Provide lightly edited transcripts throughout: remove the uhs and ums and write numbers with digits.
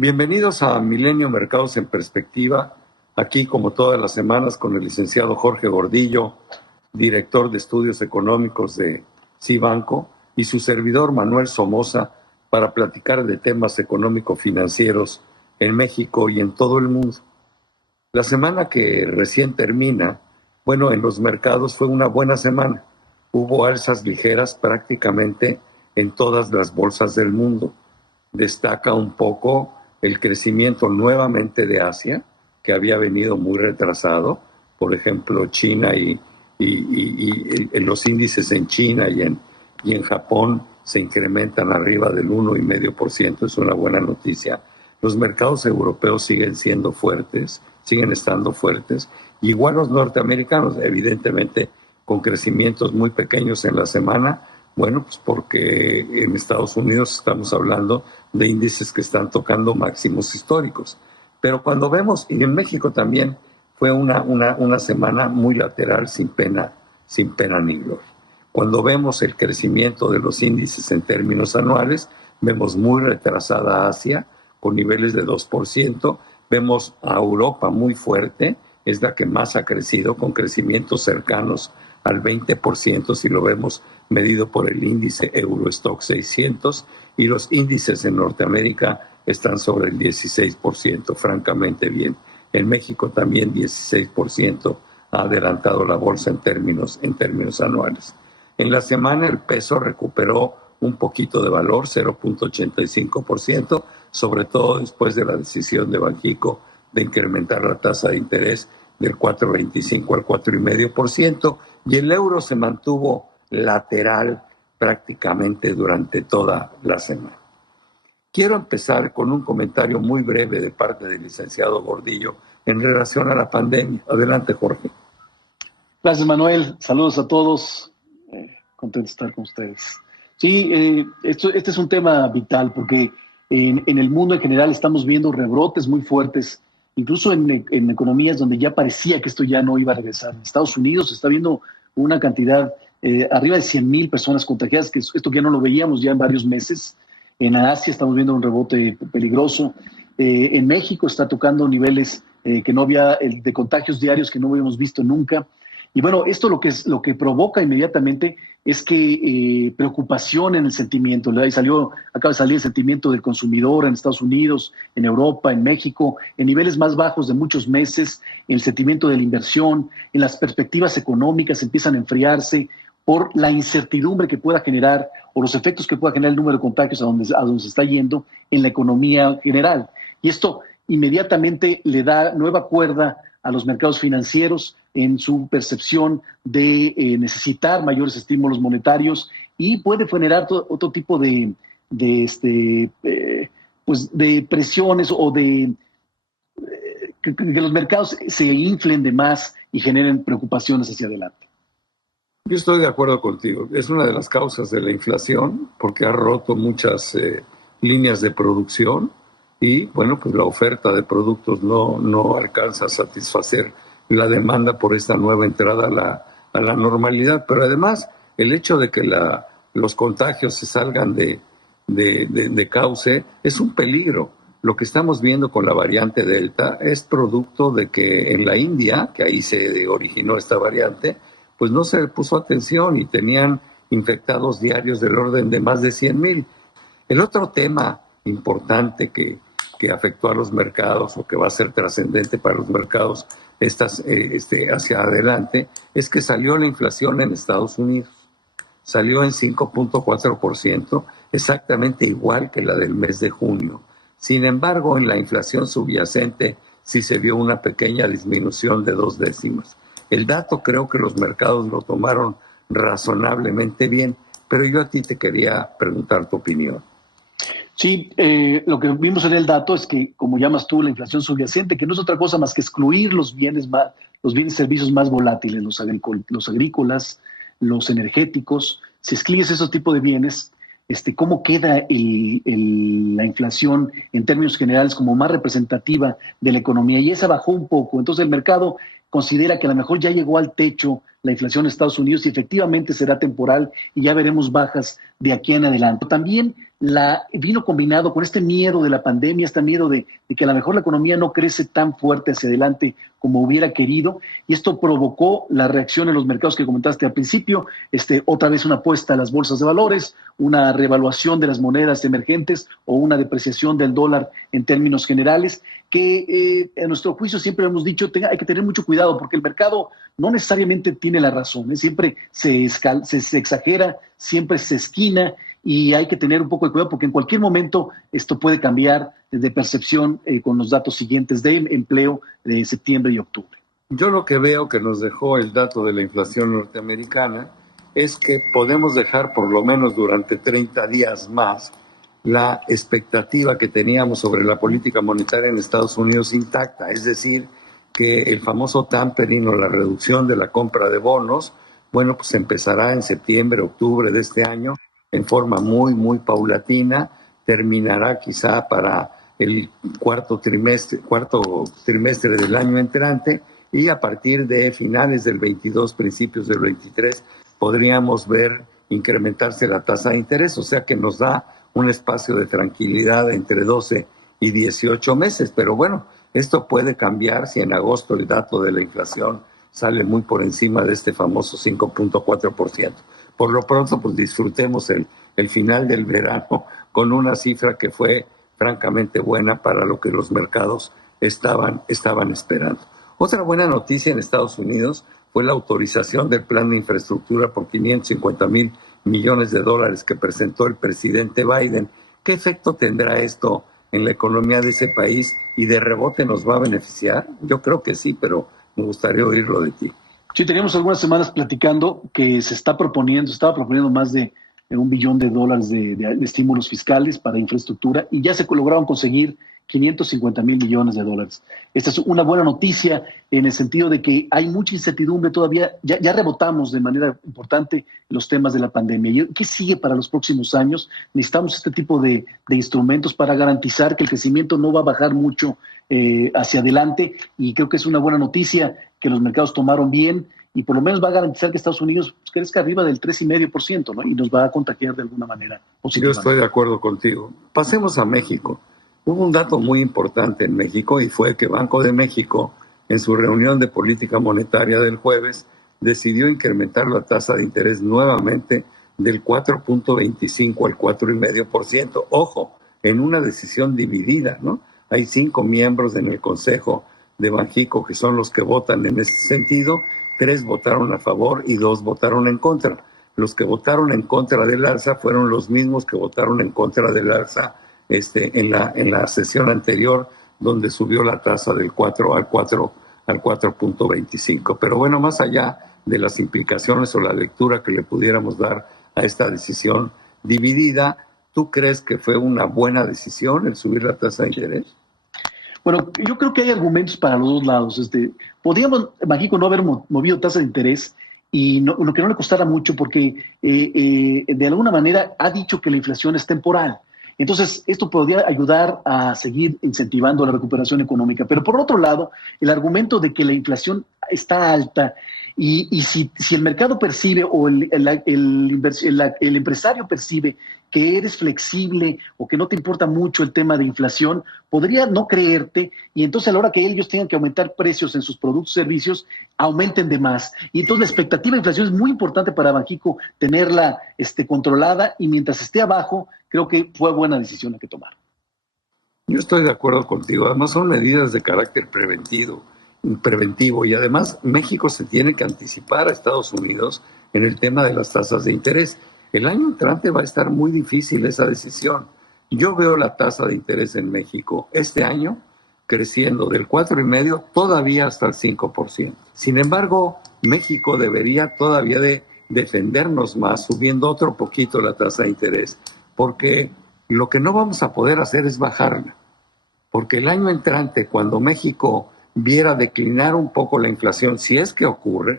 Bienvenidos a Milenio Mercados en Perspectiva, aquí como todas las semanas con el licenciado Jorge Gordillo, director de Estudios Económicos de Cibanco, y su servidor Manuel Somoza, para platicar de temas económico-financieros en México y en todo el mundo. La semana que recién termina, en los mercados fue una buena semana. Hubo alzas ligeras prácticamente en todas las bolsas del mundo. Destaca un poco el crecimiento nuevamente de Asia, que había venido muy retrasado. Por ejemplo, China y los índices en China y en Japón se incrementan arriba del 1,5%, es una buena noticia. Los mercados europeos siguen siendo fuertes, siguen estando fuertes, igual los norteamericanos, evidentemente con crecimientos muy pequeños en la semana. Pues porque en Estados Unidos estamos hablando de índices que están tocando máximos históricos. Pero cuando vemos, y en México también fue una semana muy lateral, sin pena ni gloria. Cuando vemos el crecimiento de los índices en términos anuales, vemos muy retrasada Asia, con niveles de 2%, vemos a Europa muy fuerte, es la que más ha crecido, con crecimientos cercanos al 20%, si lo vemos medido por el índice Eurostock 600, y los índices en Norteamérica están sobre el 16%, francamente bien. En México también 16% ha adelantado la bolsa en términos anuales. En la semana el peso recuperó un poquito de valor, 0,85%, sobre todo después de la decisión de Banxico de incrementar la tasa de interés del 4,25 al 4,5%, y el euro se mantuvo lateral prácticamente durante toda la semana. Quiero empezar con un comentario muy breve de parte del licenciado Gordillo en relación a la pandemia. Adelante, Jorge. Gracias, Manuel. Saludos a todos. Contento de estar con ustedes. Sí, este es un tema vital porque en el mundo en general estamos viendo rebrotes muy fuertes, incluso en economías donde ya parecía que esto ya no iba a regresar. En Estados Unidos se está viendo una cantidad arriba de 100,000 personas contagiadas, que esto ya no lo veíamos ya en varios meses. En Asia estamos viendo un rebote peligroso. En México está tocando niveles que no había, de contagios diarios que no habíamos visto nunca. Y esto lo que provoca inmediatamente es que preocupación en el sentimiento. Acaba de salir el sentimiento del consumidor en Estados Unidos, en Europa, en México, en niveles más bajos de muchos meses, en el sentimiento de la inversión, en las perspectivas económicas empiezan a enfriarse por la incertidumbre que pueda generar o los efectos que pueda generar el número de contagios a donde se está yendo en la economía general. Y esto inmediatamente le da nueva cuerda a los mercados financieros en su percepción de necesitar mayores estímulos monetarios, y puede generar otro tipo de presiones o de que los mercados se inflen de más y generen preocupaciones hacia adelante. Yo estoy de acuerdo contigo. Es una de las causas de la inflación porque ha roto muchas líneas de producción y, pues la oferta de productos no alcanza a satisfacer la demanda por esta nueva entrada a la normalidad. Pero además, el hecho de que los contagios se salgan de cauce es un peligro. Lo que estamos viendo con la variante Delta es producto de que en la India, que ahí se originó esta variante, pues no se le puso atención y tenían infectados diarios del orden de más de 100,000. El otro tema importante que afectó a los mercados o que va a ser trascendente para los mercados hacia adelante es que salió la inflación en Estados Unidos. Salió en 5,4%, exactamente igual que la del mes de junio. Sin embargo, en la inflación subyacente sí se vio una pequeña disminución de 2 décimas. El dato creo que los mercados lo tomaron razonablemente bien, pero yo a ti te quería preguntar tu opinión. Sí, lo que vimos en el dato es que, como llamas tú, la inflación subyacente, que no es otra cosa más que excluir los bienes y servicios más volátiles, los agrícolas, los energéticos. Si excluyes esos tipos de bienes, ¿cómo queda la inflación en términos generales como más representativa de la economía? Y esa bajó un poco. Entonces el mercado considera que a lo mejor ya llegó al techo la inflación en Estados Unidos y efectivamente será temporal y ya veremos bajas de aquí en adelante. También vino combinado con este miedo de la pandemia, este miedo de que a lo mejor la economía no crece tan fuerte hacia adelante como hubiera querido, y esto provocó la reacción en los mercados que comentaste al principio, otra vez una apuesta a las bolsas de valores, una revaluación de las monedas emergentes o una depreciación del dólar en términos generales, que a nuestro juicio siempre hemos dicho hay que tener mucho cuidado porque el mercado no necesariamente tiene la razón, siempre se exagera, siempre se esquina, y hay que tener un poco de cuidado porque en cualquier momento esto puede cambiar de percepción con los datos siguientes de empleo de septiembre y octubre. Yo lo que veo que nos dejó el dato de la inflación norteamericana es que podemos dejar por lo menos durante 30 días más la expectativa que teníamos sobre la política monetaria en Estados Unidos intacta, es decir, que el famoso tapering o la reducción de la compra de bonos, bueno, pues empezará en septiembre, octubre de este año, en forma muy, muy paulatina, terminará quizá para el cuarto trimestre del año entrante, y a partir de finales del 22, principios del 23, podríamos ver incrementarse la tasa de interés, o sea que nos da un espacio de tranquilidad entre 12 y 18 meses, pero bueno, esto puede cambiar si en agosto el dato de la inflación sale muy por encima de este famoso 5.4%. Por lo pronto, pues disfrutemos el final del verano con una cifra que fue francamente buena para lo que los mercados estaban esperando. Otra buena noticia en Estados Unidos fue la autorización del plan de infraestructura por $550,000 millones que presentó el presidente Biden. ¿Qué efecto tendrá esto en la economía de ese país y de rebote nos va a beneficiar? Yo creo que sí, pero me gustaría oírlo de ti. Sí, teníamos algunas semanas platicando que se estaba proponiendo más de $1 billón de estímulos fiscales para infraestructura y ya se lograron conseguir $550,000 millones. Esta es una buena noticia en el sentido de que hay mucha incertidumbre todavía. Ya rebotamos de manera importante los temas de la pandemia. ¿Qué sigue para los próximos años? Necesitamos este tipo de instrumentos para garantizar que el crecimiento no va a bajar mucho hacia adelante, y creo que es una buena noticia que los mercados tomaron bien y por lo menos va a garantizar que Estados Unidos crezca arriba del 3,5%, ¿no? Y nos va a contagiar de alguna manera positiva. Yo estoy de acuerdo contigo. Pasemos a México. Hubo un dato muy importante en México y fue que Banco de México, en su reunión de política monetaria del jueves, decidió incrementar la tasa de interés nuevamente del 4.25 al 4,5%. Ojo, en una decisión dividida, ¿no? Hay 5 miembros en el Consejo de Banxico que son los que votan en ese sentido. 3 votaron a favor y 2 votaron en contra. Los que votaron en contra del alza fueron los mismos que votaron en contra del alza en la sesión anterior, donde subió la tasa del 4 al 4.25. Pero bueno, más allá de las implicaciones o la lectura que le pudiéramos dar a esta decisión dividida, ¿tú crees que fue una buena decisión el subir la tasa de interés? Bueno, yo creo que hay argumentos para los dos lados. Podríamos, Banxico, no haber movido tasa de interés y lo que no le costara mucho porque de alguna manera ha dicho que la inflación es temporal. Entonces, esto podría ayudar a seguir incentivando la recuperación económica. Pero por otro lado, el argumento de que la inflación está alta y si el mercado percibe o el empresario percibe que eres flexible o que no te importa mucho el tema de inflación, podría no creerte y entonces a la hora que ellos tengan que aumentar precios en sus productos y servicios, aumenten de más. Y entonces la expectativa de inflación es muy importante para Banxico tenerla controlada, y mientras esté abajo, creo que fue buena decisión la que tomaron. Yo estoy de acuerdo contigo. Además son medidas de carácter preventivo y además México se tiene que anticipar a Estados Unidos en el tema de las tasas de interés. El año entrante va a estar muy difícil esa decisión. Yo veo la tasa de interés en México este año creciendo del 4,5% todavía hasta el 5%. Sin embargo, México debería todavía de defendernos más subiendo otro poquito la tasa de interés, porque lo que no vamos a poder hacer es bajarla. Porque el año entrante, cuando México viera declinar un poco la inflación, si es que ocurre,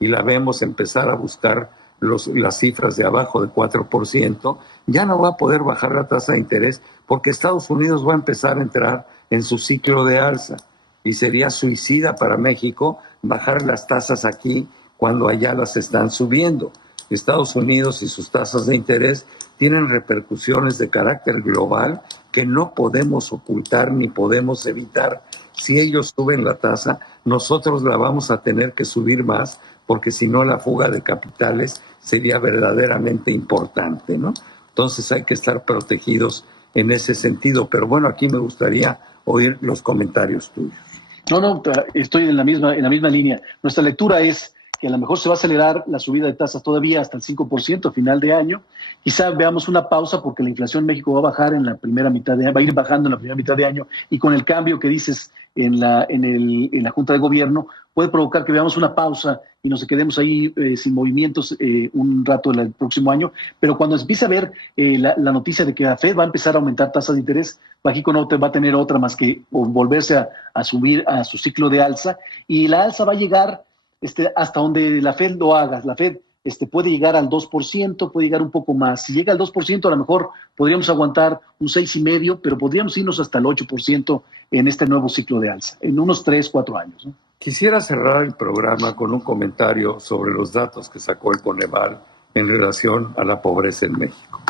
y la vemos empezar a buscar las cifras de abajo del 4%, ya no va a poder bajar la tasa de interés porque Estados Unidos va a empezar a entrar en su ciclo de alza. y sería suicida para México bajar las tasas aquí cuando allá las están subiendo. Estados Unidos y sus tasas de interés tienen repercusiones de carácter global que no podemos ocultar ni podemos evitar. Si ellos suben la tasa, nosotros la vamos a tener que subir más, porque si no la fuga de capitales sería verdaderamente importante, ¿no? Entonces hay que estar protegidos en ese sentido. Pero bueno, aquí me gustaría oír los comentarios tuyos. No, estoy en la misma línea. Nuestra lectura es que a lo mejor se va a acelerar la subida de tasas todavía hasta el 5% a final de año. Quizá veamos una pausa porque la inflación en México va a bajar en la primera mitad de año, va a ir bajando en la primera mitad de año, y con el cambio que dices en la Junta de Gobierno puede provocar que veamos una pausa y nos quedemos ahí sin movimientos un rato el próximo año. Pero cuando empiece a ver la noticia de que la Fed va a empezar a aumentar tasas de interés, México no va a tener otra más que volverse a subir a su ciclo de alza, y la alza va a llegar hasta donde la Fed lo haga. La Fed puede llegar al 2%, puede llegar un poco más. Si llega al 2%, a lo mejor podríamos aguantar un 6,5%, pero podríamos irnos hasta el 8% en este nuevo ciclo de alza, en unos 3, 4 años, ¿no? Quisiera cerrar el programa con un comentario sobre los datos que sacó el Coneval en relación a la pobreza en México.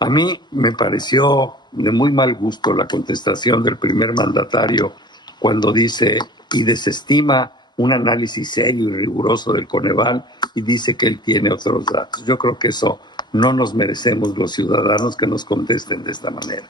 A mí me pareció de muy mal gusto la contestación del primer mandatario cuando dice y desestima un análisis serio y riguroso del Coneval y dice que él tiene otros datos. Yo creo que eso no nos merecemos los ciudadanos que nos contesten de esta manera.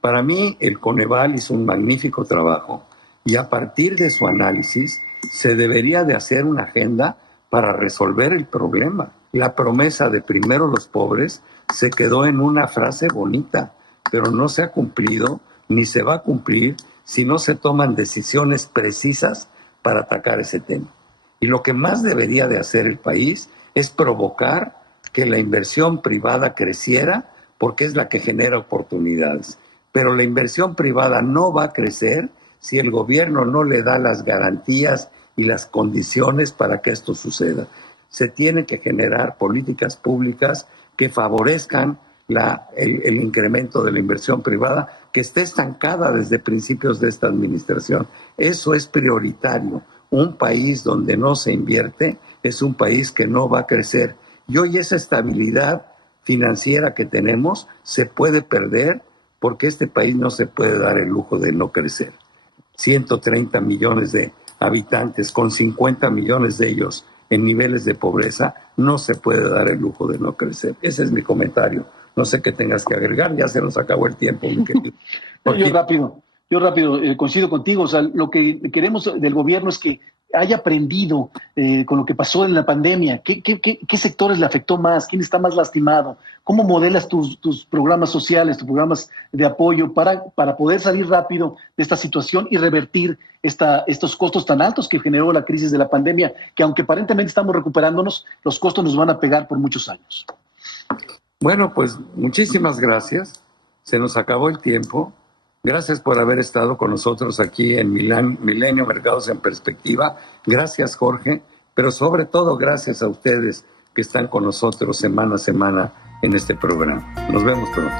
Para mí, el Coneval hizo un magnífico trabajo y a partir de su análisis se debería de hacer una agenda para resolver el problema. La promesa de primero los pobres se quedó en una frase bonita, pero no se ha cumplido ni se va a cumplir si no se toman decisiones precisas para atacar ese tema. Y lo que más debería de hacer el país es provocar que la inversión privada creciera, porque es la que genera oportunidades. Pero la inversión privada no va a crecer si el gobierno no le da las garantías y las condiciones para que esto suceda. Se tienen que generar políticas públicas que favorezcan el incremento de la inversión privada, que esté estancada desde principios de esta administración. Eso es prioritario. Un país donde no se invierte es un país que no va a crecer. Y hoy esa estabilidad financiera que tenemos se puede perder porque este país no se puede dar el lujo de no crecer. 130 millones de habitantes, con 50 millones de ellos en niveles de pobreza, no se puede dar el lujo de no crecer. Ese es mi comentario. No sé qué tengas que agregar, ya se nos acabó el tiempo, mi querido. Yo rápido, coincido contigo. O sea, lo que queremos del gobierno es que haya aprendido con lo que pasó en la pandemia. ¿Qué sectores le afectó más? ¿Quién está más lastimado? ¿Cómo modelas tus programas sociales, tus programas de apoyo para poder salir rápido de esta situación y revertir estos costos tan altos que generó la crisis de la pandemia? Que aunque aparentemente estamos recuperándonos, los costos nos van a pegar por muchos años. Bueno, pues muchísimas gracias. Se nos acabó el tiempo. Gracias por haber estado con nosotros aquí en Milenio Mercados en Perspectiva. Gracias, Jorge, pero sobre todo gracias a ustedes que están con nosotros semana a semana en este programa. Nos vemos pronto.